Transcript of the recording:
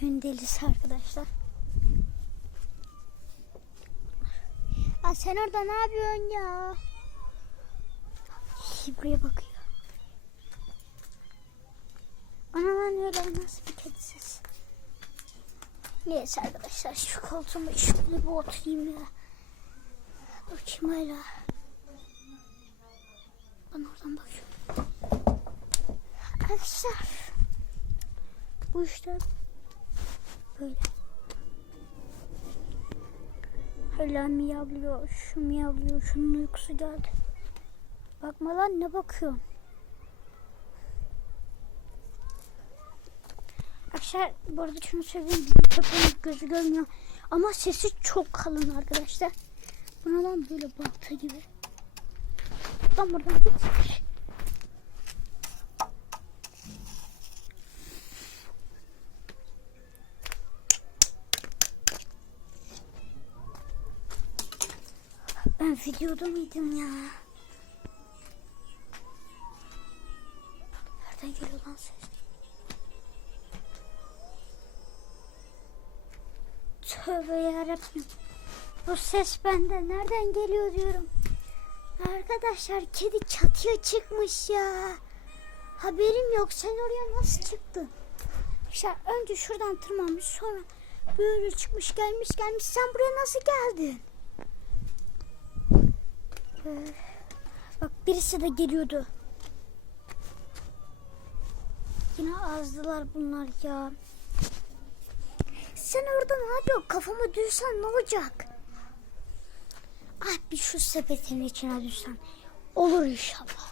köyün delisi arkadaşlar. Aa, sen orada ne yapıyorsun ya? Buraya bakıyor. Ana lan öyle nasıl bir kedi sesi. Neyse arkadaşlar şu koltuğuma şöyle bir oturayım ya. Bakayım hala. Ben oradan bakıyorum. Arkadaşlar. Bu işler böyle. Hala miyavlıyor. Şu miyavlıyor. Şunun uykusu geldi. Bakma lan ne bakıyorsun? Arkadaşlar bu arada şunu söyleyeyim. Köpeğin gözü görmüyor. Ama sesi çok kalın arkadaşlar. Buna lan böyle balta gibi. Tam buradan gitmiş. Ben videoda mıydım ya? Nereden geliyor lan ses? Tövbe yarabbim. Bu ses bende nereden geliyor diyorum. Arkadaşlar kedi çatıya çıkmış ya. Haberim yok. Sen oraya nasıl çıktın? Arkadaşlar önce şuradan tırmanmış sonra böyle çıkmış gelmiş gelmiş. Sen buraya nasıl geldin? Bak birisi de geliyordu. Yine azdılar bunlar ya. Sen orada ne yapıyorsun? Kafama düşsen ne olacak? Ah bir şu sepetin içine düşsen. Olur inşallah.